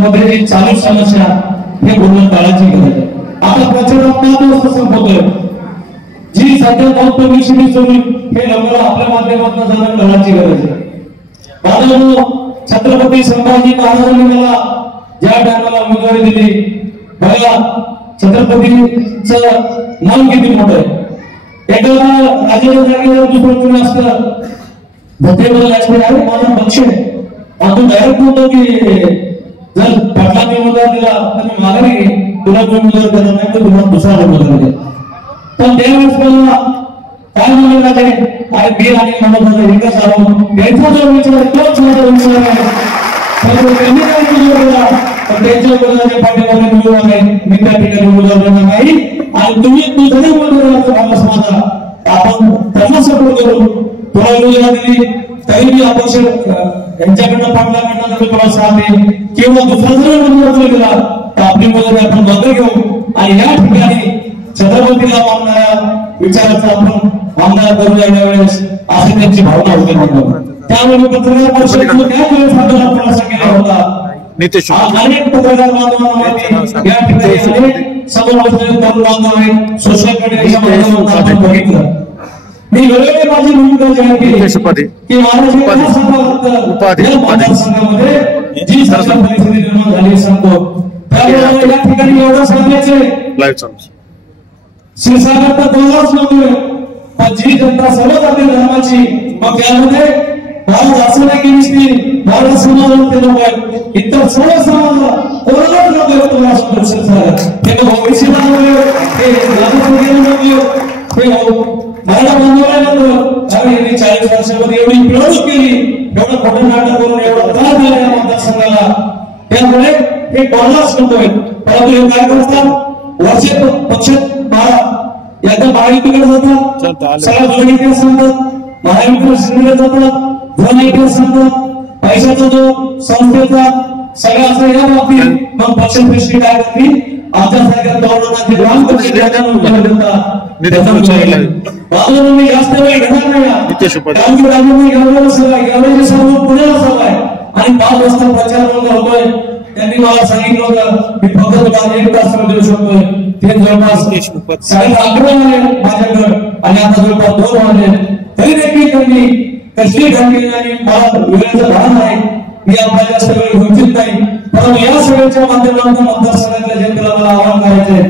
मध्ये जी चालू समस्या हे बोलून काळाची गरज आहे. आता प्रचारात्मक संपतोय जी सध्या नवतमिशीने सुरू हे लोकांना आपल्या माध्यमातून जाणं काळाची गरज आहे. बाळांनो, छत्रपती संभाजी महाराजांनी मला ज्या टायमाला उमेदवारी दिली बघा छत्रपतीचं मन किती मोठं आहे. एखादा राजाच्या जागेवर दुसरं कोणी असतं भतेबद्दल ऐकलं आहे माझा पक्ष आहे आपण डायरेक्ट म्हणतो की जर पाटलांनी उमेदवार दिला तर मी माघारी घे तुला कोण उमेदवार करणार नाही तर तुम्हाला दुसरा उमेदवार द्या. पण त्यावेळेस मला काय म्हणलं राजे अरे मी आणि म्हणत एकच आलो त्यांचा जो विचार तोच माझा उमेदवार आहे. त्यांनी काय उमेदवार दिला पण त्यांच्या उमेदवाराच्या पाठीमागे उमेदवार नाही मी त्या ठिकाणी उमेदवार देणार नाही आणि तुम्ही दुसऱ्या उमेदवाराचा भागच माझा आपण त्यांना सपोर्ट करू तुला उमेदवार दिली तरी मी अपक्ष यांच्याकडनं पाटलाकडनं तुम्ही तुला साथ देईल किंवा दुसरा जर उमेदवार दिला तर आपली उमेदवारी आपण बदल घेऊ आणि या ठिकाणी छत्रपतीला मानणाऱ्या विचाराचा आपण आमदार करूया यावेळेस अशी त्यांची भावना होती म्हणून त्यामुळे पत्रकार परिषदेतून त्यावेळेस आपल्याला खुलासा केला होता. अनेक पत्रकार बांधवांना माहिती या ठिकाणी अनेक समोर बसलेले तरुण बांधव आहेत सोशल मीडियाच्या माध्यमातून आपण बघितलं. मी वेळोवेळी माझी भूमिका जाहीर केली की महाराष्ट्राच्या मतदारसंघामध्ये जी सध्या परिस्थिती निर्माण झाली सांगतो त्यामुळे या ठिकाणी एवढं सांगायचे क्षीरसागर तर दोनच नव्हते पण जी जनता सर्व जाती धर्माची मग त्यामध्ये भारत असं नाही की नुसती भारत समाजावरती लोक आहेत इतर सर्व समाज कोणालाच लोक आहेत तुम्हाला असतो क्षीरसागर ते ओबीसीला नव्हे ते लातूर नव्हे मराठा बांधवाला नव्हतं आणि यांनी 40 वर्षामध्ये एवढी पिळवणूक केली एवढं खोटं नाटक करून एवढं त्रास दिला या मतदारसंघाला त्यामुळे हे कोणालाच नव्हतोय परंतु हे काय करतात वर्षे पक्षात एकदा महायुतीकडे जातात सगळ्या दोन इतिहास सांगतात महायुतीकडे शिंदे जातात दोन इतिहास सांगतात पैशाचा जो संस्थेचा सगळा असं या बाबतीत मग पक्षश्रेष्ठी काय करते आमच्यासारख्या तरुणांना ग्राम बाजूला मी जास्त वेळ घेणार नाही राजूने सर्व पुण्याला सवय आणि 5 वाजता प्रचार बंद होतोय त्यांनी मला सांगितलं होतं मी फक्त तुम्हाला 1 तास देऊ शकतोय ते जवळपास 11:30 वाजले माझ्याकडे आणि आता जवळपास 2 वाजले तरी देखील त्यांनी कसली घटली आणि मला वेळेचं भान आहे मी आपल्या जास्त वेळ घेऊ नाही परंतु या सगळ्याच्या माध्यमातून मतदारसंघातल्या जनतेला मला आवाहन करायचंय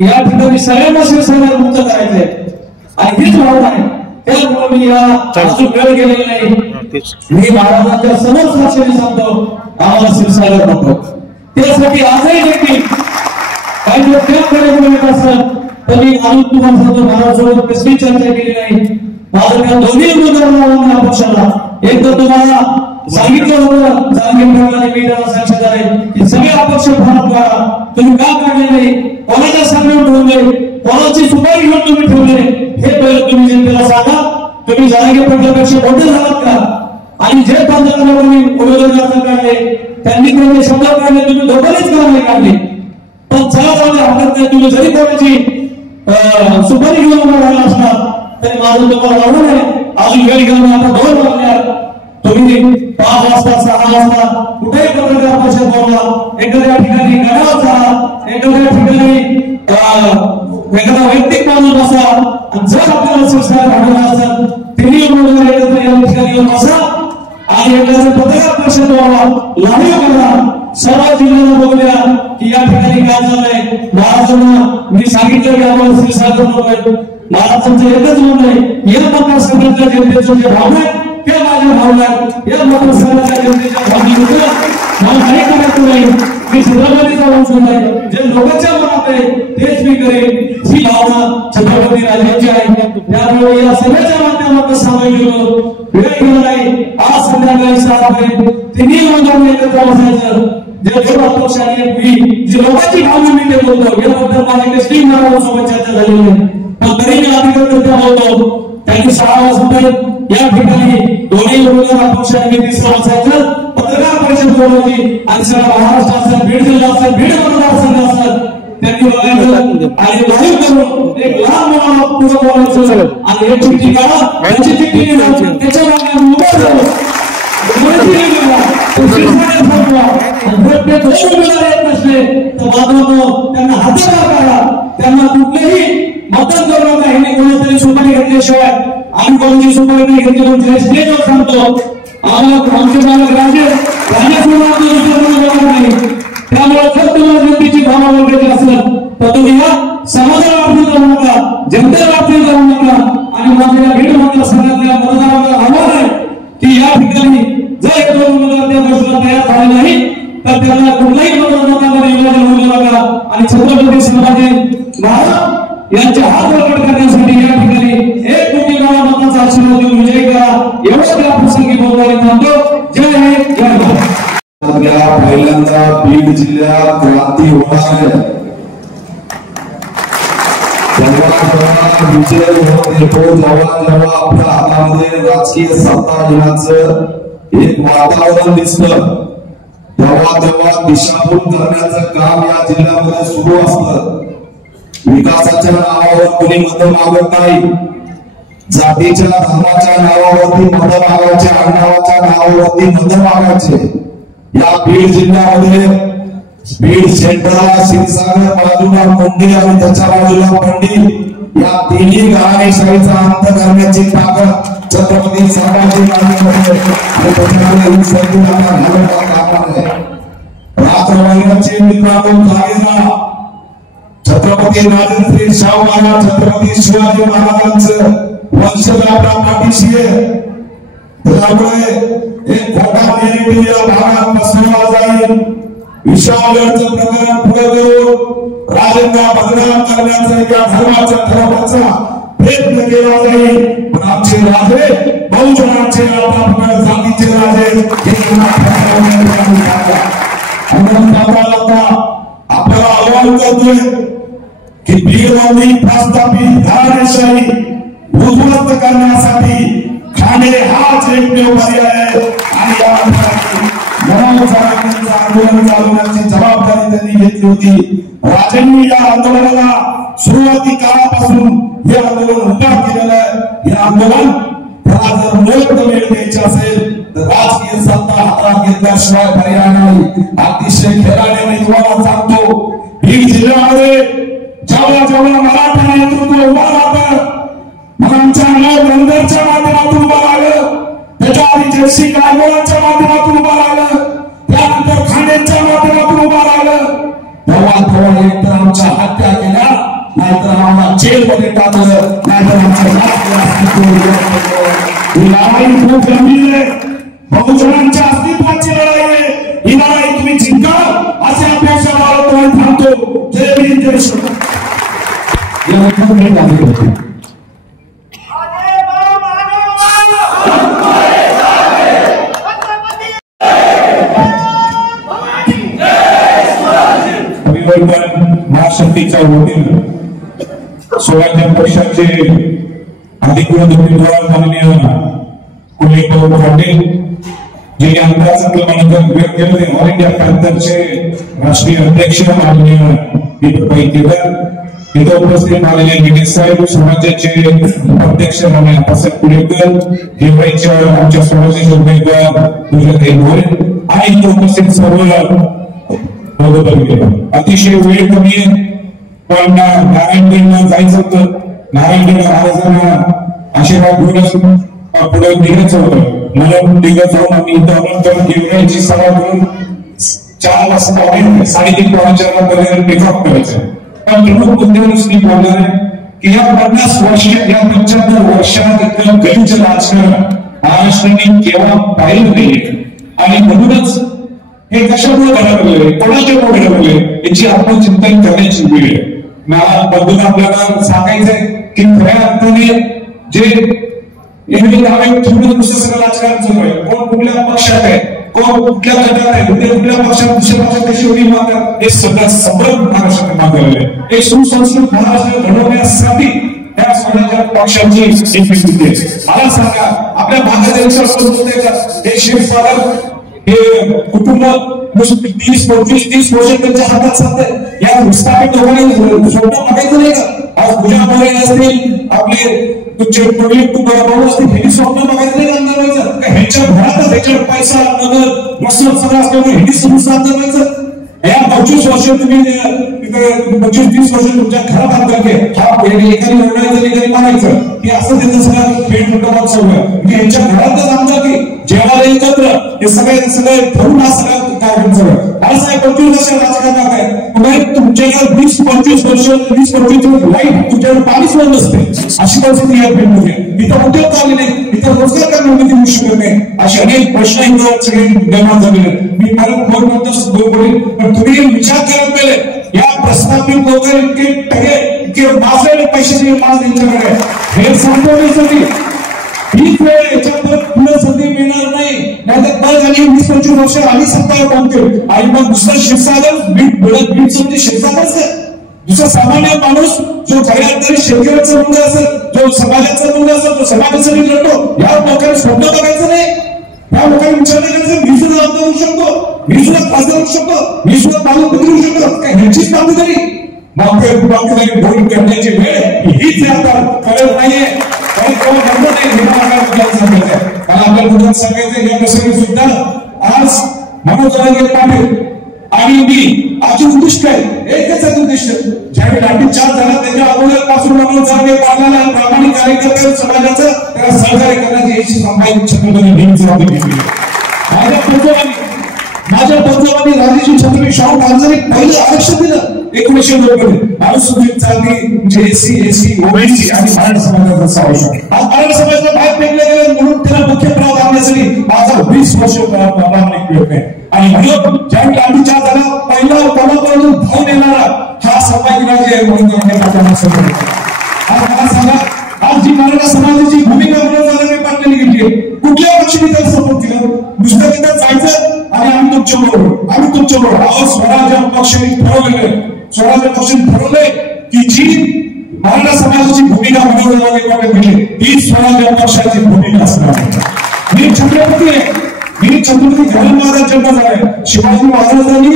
या ठिकाणी सगळ्यांना शिवसेनेला मुक्त करायचंय आणि हीच भावना आहे त्यामुळे मी या वेळ गेलेली नाही मी महाराजांच्या समोर साक्षीने सांगतो आम्हाला शिवसेनेला नको त्यासाठी आजही देखील काही लोक त्याकडे बोलत असतात तर मी अजून तुम्हाला सांगतो महाराजांसोबत कसली चर्चा केली नाही माझं त्या दोन्ही उमेदवारांना पक्षाला एक तर तुम्हाला सांगितलं होतं जागेप्रमाणे मी त्याला साक्षीदार आहे की सगळे अपक्ष भारत करा तुम्ही का काढले नाही कोणाच्या सांगून ठेवले कोणाची सुपारी घेऊन तुम्ही ठेवले हे पहिलं तुम्ही जनतेला सांगा तुम्ही जागे पडल्यापेक्षा मोठे झालात का आणि जे 15 लोकांनी उमेदवार काढले त्यांनी कोणते शब्द काढले तुम्ही दोघांनीच का नाही काढले पण चला चांगल्या हातात नाही तुम्ही जरी कोणाची सुपारी घेऊन उभा राहिला असला तरी माझं तुम्हाला वाढून आहे अजून वेळ घेऊन आता 2 वाजल्या तुम्ही 5 वाजता 6 वाजता कुठेही पत्रकार परिषद बोलवा एखाद्या ठिकाणी गडावर जा एखाद्या ठिकाणी एखादा वैयक्तिक माणूस बसा आणि जर आपल्याला शिवसेना भांडवल असेल तिन्ही उमेदवार एकत्र या ठिकाणी येऊन बसा आणि एखाद्या पत्रकार परिषद बोलवा लाईव्ह करा सर्व जिल्ह्याला बघूया की या ठिकाणी काय झालंय महाराजांना मी सांगितलं की आम्हाला शिवसेना नको महाराजांचं एकच म्हणणं आहे या मतदारसंघातल्या जनतेचं जे भावना आहे त्या माझ्या भावना या मतदारसंघातल्या जनतेच्या भावनेनुसार मला काही करायचं नाही मी छत्रपतीचा वंश आहे जे लोकांच्या मनात आहे तेच मी करेन ही भावना छत्रपती राजांची आहे त्यामुळे या सगळ्याच्या माध्यमातून सामायिक वेळ गेला नाही आज संध्याकाळी 6 वाजता तिन्ही उमेदवार एकत्र बसायचं जे दोन पक्षाने मी जी लोकांची भावना मी ते बोलतो याबद्दल माझी कसली महाराजांसोबत चर्चा झालेली आहे पण तरी मी अधिकृतरित्या बोलतो त्यांनी 6 वाजता या ठिकाणी दोन्ही उमेदवार पक्षाने तिसरं बसायचं पत्रकार परिषद बोलवली आणि सगळा महाराष्ट्र असेल बीड जिल्हा असेल बीड मतदारसंघ असेल त्यांनी बघायचं आणि लाईव्ह करून एक लहान मुलाला पुढे बोलायचं आणि एक चिठ्ठी काढा त्याची चिठ्ठी त्याच्या मागे उभं राहू त्यांना हाताळा करा, त्यांना कुठलेही मतदान करू नका. हे कोणीतरी सुपारी घेतल्याशिवाय आम्ही कोणती सुपारी नाही घेतली म्हणजे स्टेजवर सांगतो. आम्हाला आमचे मालक नाही त्यामुळे जर तुम्हाला जनतेची भावना वगैरे असेल तर तुम्ही या समाजाला वापरून जाऊ नका, जनतेला वापरून जाऊ नका. आणि माझ्या या बीड मतदारसंघातल्या मतदारांना आव्हान आहे की या ठिकाणी जर एक दोन उमेदवार त्या गोष्टीला तयार झाले नाही तर त्यांना कुठल्याही मतदारांमध्ये निवडून होऊ नका. आणि छत्रपती संभाजी महाराज यांच्या हात बळकट करण्यासाठी या ठिकाणी 1 कोटी मतांचा आशीर्वाद देऊन विजय करा. एवढं या प्रसंगी बोलवायला थांबतो. जय हिंद, जय भारत. पहिल्यांदा बीड जिल्ह्यात क्रांती होणार आहे. विजय होत येतो जेव्हा आपल्या हातामध्ये राजकीय सत्ता येण्याचं एक वातावरण दिसतं तेव्हा दिशाभूल करण्याचं काम या जिल्ह्यामध्ये सुरू असतं. विकासाच्या नावावर कोणी मतं मागत नाही, जातीच्या धर्माच्या नावावरती मतं मागायचे, आडनावाच्या नावावरती मतं मागायचे. या बीड जिल्ह्यामध्ये बीड सेंटरला क्षीरसागर, बाजूला कोंडी आणि त्याच्या बाजूला पंडी या तिन्ही घराणेशाहीचा अंत करण्याची ताकद छत्रपती संभाजी महाराजांमध्ये आणि त्याच्यामध्ये रात्र महिन्याचे मित्रांनो जागेला छत्रपती राजश्री शाहू महाराज, छत्रपती शिवाजी महाराजांचं वंशज आपल्या पाठीशी आहे. त्यामुळे एक खोटा नेगेटिव्ह या भागात पसरवला जाईल. विशाळगडचं प्रकरण पुढे करून राजांना बदनाम करण्याचा या धर्माचा ठरवण्याचा प्रयत्न केला जाईल. पण आमचे राजे बहुजनांचे आपल्या जातीचे राजे आपल्याला आवाहन करतोय की बीडमधील प्रस्थापित घराणेशाही उद्ध्वस्त करण्यासाठी ठाणे हाच एकमेव पर्याय आहे. आणि या आंदोलन चालवण्याची जबाबदारी त्यांनी घेतली होती. राजांनी या आंदोलनाला सुरुवाती काळापासून हे आंदोलन उभा केलेलं आहे. हे आंदोलन जर मोल द्यायचे असेल तर राजकीय सत्ता हातात घेतल्याशिवाय पर्याय नाही. अतिशय खेळाने मी तुम्हाला सांगतो बीड जिल्ह्यामध्ये जेव्हा मराठा नेतृत्व उभा राहतं मग आमच्या नंदरच्या माध्यमातून उभं राहिलं, त्याच्या आधी जयश्री गायकवाडच्या माध्यमातून उभं राहिलं, त्यानंतर खांडेच्या माध्यमातून उभं राहिलं. तेव्हा एकतर आमच्या हत्या केल्या, नाहीतर आम्हाला जेलमध्ये टाकलं, नाहीतर आमच्या ही लढाई खूप गंभीर आहे. बहुजनांच्या अस्तित्वाची लढाई आहे. ही लढाई तुम्ही जिंका असे अपेक्षा बाळगतो. थांबतो. जय भीम, जय शिवराय. महाशक्तीच्या वतीनं स्वराज्य पक्षाचे अधिकृत उमेदवार माननीय कुलदीप पाटील जे आमदार व्यक्त केले, ऑल इंडिया पॅन्थरचे राष्ट्रीय अध्यक्ष माननीय दीपकभाई केदार, इथं उपस्थित माननीय गिरीश साहेब, समाजाचे अध्यक्ष माननीय आप्पासाहेब पुणेकर, हिवराईच्या आमच्या समाजाचे उमेदवार पूजाताई मोरे आणि इथं उपस्थित सर्व अतिशय वेळ कमी आहे. पण नारायणगडला जायचं होतं, नारायणगड महाराजांना आशीर्वाद घेऊनच पुढे निघायचं होतं. म्हणून निघत जाऊन आम्ही इथं हिवराईची सभा करून 4 वाजता 3:30 पर्यंत टेकऑफ करायचं. पण प्रमुख मुद्द्यानुसार बोलणार आहे की या 50 वर्ष या 75 वर्षात इतकं गलिच्छ राजकारण महाराष्ट्राने केव्हा पाहिलं नाहीये. आणि म्हणूनच हे कशामुळे घडवले, कोणाच्यामुळे घडवले याची आत्मचिंतन करण्याची वेळ आहे. बद्दल आपल्याला सांगायचंय की खऱ्या अर्थाने जे सगळं राजकारण सुरू आहे, कोण कुठल्या पक्षात आहे, कोण कुठल्या गटात आहे, कुठल्या पक्षात दुसऱ्या पक्षात कशी होती मागतात हे सगळं समृद्ध महाराष्ट्रात मागवलेलं आहे. एक सुसंस्कृत महाराष्ट्र घडवण्यासाठी त्या स्वराज्य पक्षांची एकमेव आहे. मला सांगा आपल्या भागाच्या हे कुटुंब 30-25-30 त्यांच्या हातात चालतंय. या विस्थापित लोकांनी स्वप्न बघायचं नाही का? आज पूजा मोरे असतील, आपले तुमचे भाऊ असतील, हे स्वप्न बघायचं नाही. ह्यांच्या घरातच ह्याच्यावर पैसा नगद मस्त सगळं असल्यामुळे हिंदी समजून करायचं या 25 वर्ष तुम्ही 25-30 वर्ष तुमच्या घरात आणताय हा एकाने ओरडायचं एकाने मारायचं की असं त्याचं सगळं खेळ कुटुंबात सगळं म्हणजे यांच्या घरातच आमचं की जेवायला एकत्र हे सगळे ठरवून हा सगळा कार्यक्रम सगळं आज साहेब 25 वर्ष राजकारणात आहे तुमच्याकडे 20-25 वर्ष 20-25 लाईट तुमच्याकडे पाणीच होत नसते अशी परिस्थिती या फील्डमध्ये इथं उद्योग चालले नाही इथं रोजगार का निर्मिती होऊ शकत नाही असे अनेक प्रश्न इथं सगळे निर्माण झालेले मी मला फोन नंतर तुम्ही विचार करत गेले या प्रस्थापित लोक इतके टगे इतके माजलेले पैशाचे माल त्यांच्याकडे हे संपवण्यासाठी हीच वेळ याच्यात पुढे संधी मिळणार नाही नाहीतर बस आणि 20-25 वर्ष आम्ही सत्ता पाहतो आणि मग दुसरं क्षीरसागर बीट समजे क्षीरसागरच दुसरा सामान्य माणूस जो खऱ्या शेतकऱ्याचा मुलगा असेल जो समाजाचा मुलगा असेल जो समाजासाठी लढतो या लोकांनी स्वप्न बघायचं नाही या लोकांनी विचार करायचं मी सुद्धा आमदार होऊ शकतो मी सुद्धा खासदार होऊ शकतो मी सुद्धा पालकमंत्री होऊ शकतो काय ह्याचीच बाबूदारी बाबूदारी भरून करण्याची वेळ हीच आता करत नाहीये काही कोण म्हणत नाही हे मला सांगायचं मला आपल्या मुलांना सांगायचं या प्रसंगी सुद्धा आज मनोज जरांगे पाटील आणि मी आजचे उद्दिष्ट आहे एकच आहे उद्दिष्ट ज्यावेळी लाठीचार्ज झाला त्याच्या अगोदरपासून मनोज जरांगे पाटलाला प्रामाणिक कार्यकर्ते समाजाचं त्याला सहकार्य करण्याची याची संभाव्य छत्रपती नेहमी जबाबदारी घेतली माझ्या पंतप्रधानांनी राजेश्री छत्रपती शाहू महाराजांनी पहिलं आरक्षण दिलं 1990 मध्ये अनुसूचित जाती म्हणजे एससी ओबीसी आणि मराठा समाजाचा समावेश आज मराठा समाजाला बाहेर फेकले गेले म्हणून त्याला मुख्य प्रवाह आणण्यासाठी माझा 20 वर्ष प्रामाणिक प्रयत्न आहे आणि म्हणून ज्यावेळी लाठीचार्ज झाला पहिला कोल्हापूरमधून धावून येणारा हा संभाजीराजे आहे म्हणून आज मला सांगा आज जी मराठा समाजाची भूमिका मनोज जरांगे पाटलांनी घेतली कुठल्या पक्षाने त्याला सपोर्ट केला नुसतं तिथं जायचं आणि आम्ही तुमच्याबरोबर अहो स्वराज्य पक्षाने ठरवलेलं स्वराज्य पक्षाने ठरवलंय की जी मराठा समाजाची भूमिका मनोज जरांगे पाटील घेतली ही स्वराज्य पक्षाची भूमिका असणार मी छत्रपती घराण्याचा जन्म झालाय शिवाजी महाराजांनी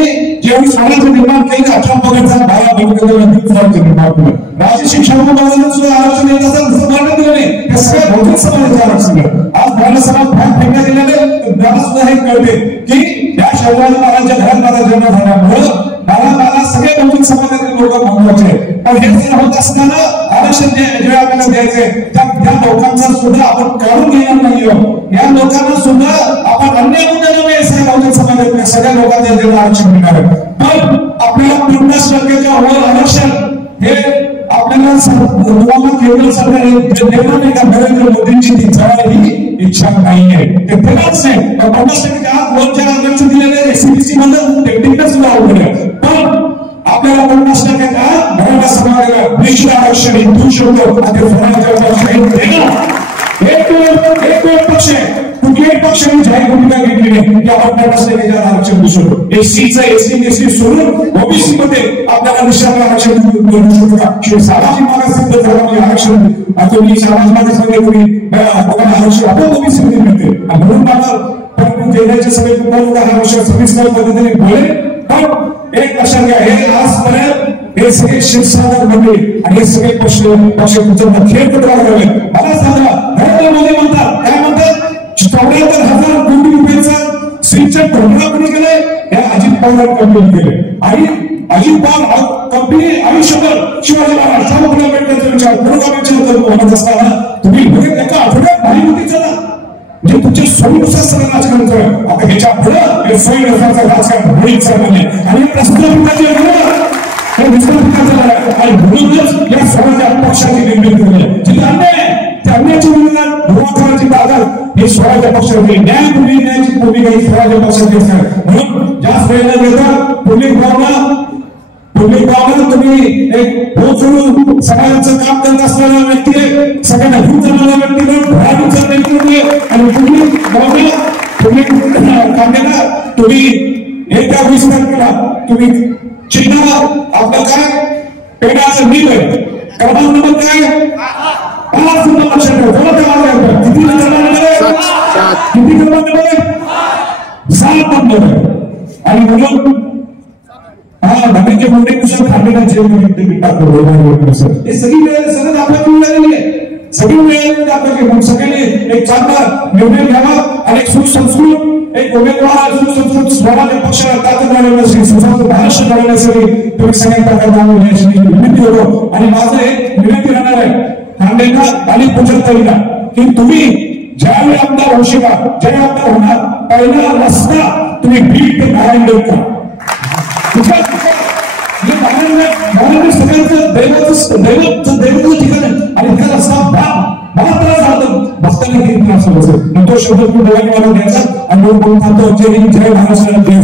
ज्यावेळी स्वराज्य निर्माण केलं 18 पगारचा 12 निर्माण केलं राजेश्री शाहू महाराजांना सुद्धा आरक्षण येत असेल असं मानण्यात दिलं नाही त्या सगळ्या बहुतेक समाजाचे आरक्षण आज मराठा समाज भाग फेकण्यात दिल्याने मला सुद्धा हे कळते की या शिवाजी महाराजांच्या घरात माझा जन्म झाल्यामुळं मला सगळे बहुतेक समाजातील लोक महत्वाचे पण हे सगळं होत असताना आरक्षण जे आपल्याला द्यायचे त्या लोकांचा सुद्धा आपण काढून घेणार नाही या लोकांना सुद्धा आपण अन्य मुद्द्याने बहुतेक समाजातील सगळ्या लोकांना आरक्षण मिळणार पण आपल्याला 50% वर आरक्षण हे आपल्याला केंद्र सरकार देणार नाही का नरेंद्र मोदींची ती जवळ इच्छा नाहीये ते देणारच नाही 50% आज वरच्या आरक्षण दिलेले एससीबीसी मधून टेक्निकल सुद्धा अवघड आहे पण आपल्याला 50% का मराठा समाजाला निश्चित आरक्षण देऊ शकतो आणि एक पक्ष कुठल्याही पक्षाने जाहीर भूमिका घेतली नाही की आपण 50% आरक्षण देऊ शकतो एससी सोडून ओबीसी मध्ये आपल्याला निश्चित आरक्षण देऊ शकतो का सामाजिक मागासवर्गीय धर्मामध्ये आरक्षण तुम्ही सामाजिक मागासवर्गीय आरक्षण आपण ओबीसी मध्ये मिळते म्हणून मला पण देण्याच्या सगळे हा विषय सविस्तर पद्धतीने बोलेल पण एक लक्षात घ्या हे आजपर्यंत हे सगळे क्षीरसागर मंडळी आणि हे सगळे पक्ष तुमचा खेळ कुठला लागले मला सांगा नरेंद्र मोदी म्हणतात काय म्हणतात 74,000 कोटी रुपयाचं सिंचन धोरण कोणी केलंय हे अजित पवार कंपनी केले आणि अजित पवार कंपनी आयुष्यभर शिवाजी महाराज सावरकर आंबेडकरचा विचार पुरोगामीचा होत असताना तुम्ही एका आठवड्यात भाईमुखी चला म्हणजे तुमच्या सोयीनुसार सगळं राजकारण करा आता ह्याच्या पुढे हे सोयीनुसारचं राजकारण होईल चालले आणि प्रस्थापिताचे हे विस्तारित आणि म्हणूनच या स्वराज्य पक्षाची निर्मिती झाली जिथे अन्याय त्या अन्यायाच्या विरोधात भूमाकाराची ताकद हे स्वराज्य पक्षाची न्याय मिळण्याची भूमिका ही स्वराज्य पक्षाची असते म्हणून जास्त वेळ न देता पुढील भावना तुम्ही एक पोहोचून समाजाचं काम करत असणारा व्यक्ती आहे सगळ्यांना घेऊन जाणारा व्यक्ती भराडूचा नेतृत्व आणि तुम्ही कामगार तुम्ही एकदा विस्तार केला तुम्ही चिन्ह आपलं काय पेढ्याचं नीट आहे क्रमांक नंबर काय 5 नंबर लक्षात ठेवा किती क्रमांक आहे 7 नंबर आणि म्हणून धर्माचे मोठे कुशल खांडेकरांचे हे सगळी वेळ सगळं आपल्याकडून लागलेली आहे सगळी मिळालेली दाखवली. मग सगळ्यांनी एक चांगला निर्णय घ्यावा आणि एक सुसंस्कृत एक उमेदवार सुसंस्कृत स्वराज्य पक्ष ताकद मिळवण्यासाठी सुसंस्कृत महाराष्ट्र घडवण्यासाठी तुम्ही सगळ्या प्रकारचा याची विनंती होतो. आणि माझं एक विनंती राहणार आहे खांडेंना आणि पूजकताईंना की तुम्ही ज्यावेळी आमदार होशील ज्यावेळी आमदार होणार पहिला रस्ता तुम्ही बीट ते नारायणदेव करा. सगळ्यांचं दैवचं ठिकाण आहे आणि त्या रस्ता मला त्रास झाला भक्तांना किती त्रास होतो. तो शब्द तुम्ही डोळ्याने मला द्यायचा आणि जय महाराष्ट्र जय